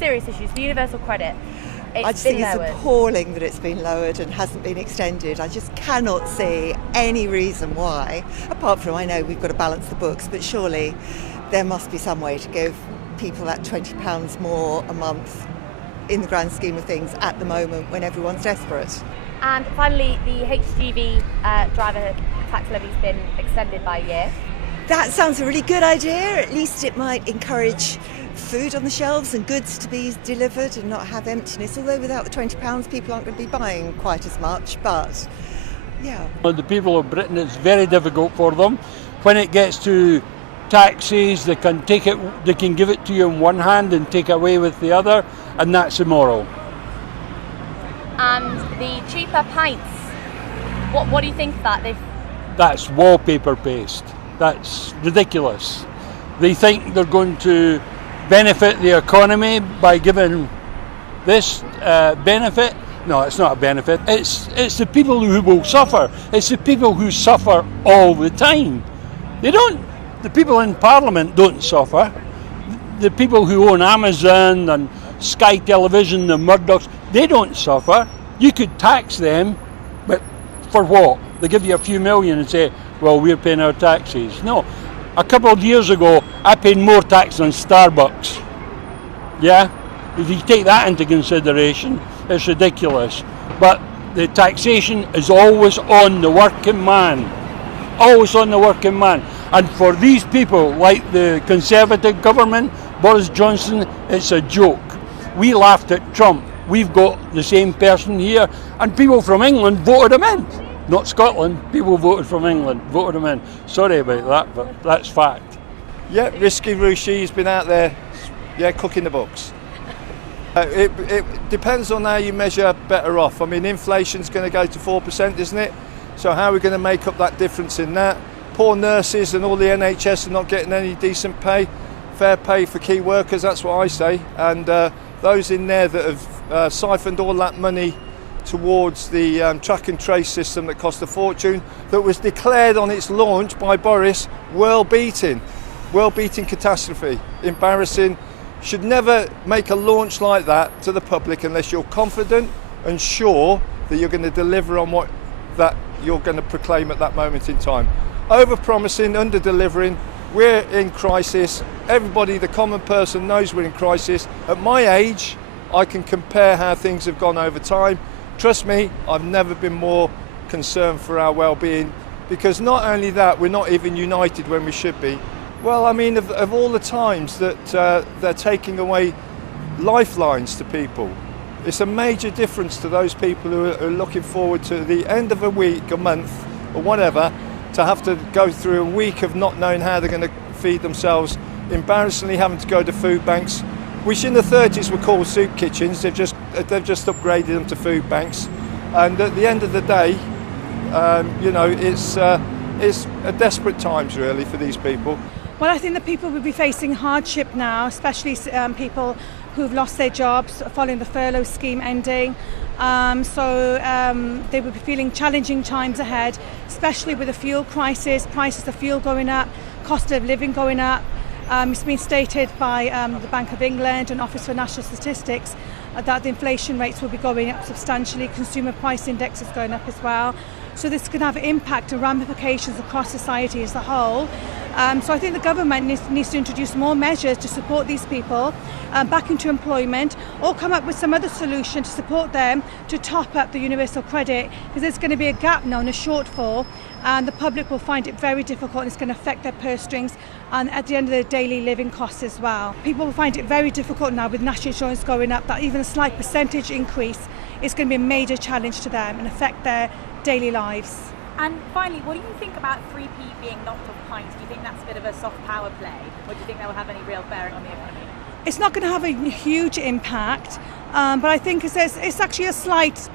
Serious issues for universal credit. I just think it's appalling that it's been lowered and hasn't been extended. I just cannot see any reason why, apart from I know we've got to balance the books, but surely there must be some way to give people that £20 more a month in the grand scheme of things at the moment when everyone's desperate. And finally, the HGV driver tax levy's been extended by a year. That sounds a really good idea. At least it might encourage food on the shelves and goods to be delivered and not have emptiness. Although without the £20, people aren't going to be buying quite as much. But, yeah. The people of Britain, it's very difficult for them. When it gets to taxes, they can give it to you in one hand and take away with the other, and that's immoral. And the cheaper pints, what do you think of that? That's wallpaper paste. That's ridiculous. They think they're going to benefit the economy by giving this benefit. No, it's not a benefit. It's the people who will suffer. It's the people who suffer all the time. The people in Parliament don't suffer. The people who own Amazon and Sky Television, the Murdochs, they don't suffer. You could tax them, but for what? They give you a few million and say, well, we're paying our taxes. No. A couple of years ago, I paid more tax than Starbucks. Yeah? If you take that into consideration, it's ridiculous. But the taxation is always on the working man. Always on the working man. And for these people, like the Conservative government, Boris Johnson, it's a joke. We laughed at Trump. We've got the same person here, and people from England voted him in. Not Scotland, people voted from England, voted him in. Sorry about that, but that's fact. Yeah, risky Rishi's been out there, cooking the books. It depends on how you measure better off. I mean, inflation's going to go to 4%, isn't it? So how are we going to make up that difference in that? Poor nurses and all the NHS are not getting any decent pay, fair pay for key workers, that's what I say. And those in there that have siphoned all that money towards the track and trace system that cost a fortune, that was declared on its launch by Boris world-beating catastrophe, embarrassing. Should never make a launch like that to the public unless you're confident and sure that you're going to deliver on what that you're going to proclaim at that moment in time. Over-promising, under-delivering. We're in crisis. Everybody, the common person, knows we're in crisis. At my age, I can compare how things have gone over time. Trust me, I've never been more concerned for our well-being, because not only that, we're not even united when we should be. Well, I mean, of all the times that they're taking away lifelines to people, it's a major difference to those people who are looking forward to the end of a week, a month, or whatever, to have to go through a week of not knowing how they're going to feed themselves, embarrassingly having to go to food banks, which in the 30s were called soup kitchens. They've just upgraded them to food banks, and at the end of the day, it's a desperate times really for these people. Well, I think that people will be facing hardship now, especially people who've lost their jobs following the furlough scheme ending. So they will be feeling challenging times ahead, especially with the fuel crisis, prices of fuel going up, cost of living going up. It's been stated by the Bank of England and Office for National Statistics that the inflation rates will be going up substantially. Consumer price index is going up as well. So this can have impact and ramifications across society as a whole. So I think the government needs to introduce more measures to support these people back into employment, or come up with some other solution to support them to top up the universal credit, because there's going to be a gap now and a shortfall, and the public will find it very difficult, and it's going to affect their purse strings and at the end of their daily living costs as well. People will find it very difficult now with national insurance going up, that even a slight percentage increase is going to be a major challenge to them and affect their daily lives. And finally, what do you think about 3p being knocked off pints? Do you think that's a bit of a soft power play, or do you think that will have any real bearing on the economy? It's not going to have a huge impact, but I think it's actually a slight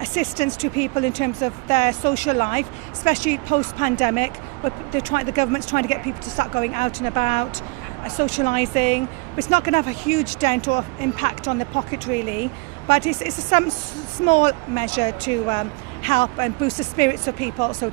assistance to people in terms of their social life, especially post-pandemic, where the government's trying to get people to start going out and about, socialising. But it's not going to have a huge dent or impact on the pocket really, but it's some small measure to help and boost the spirits of people. So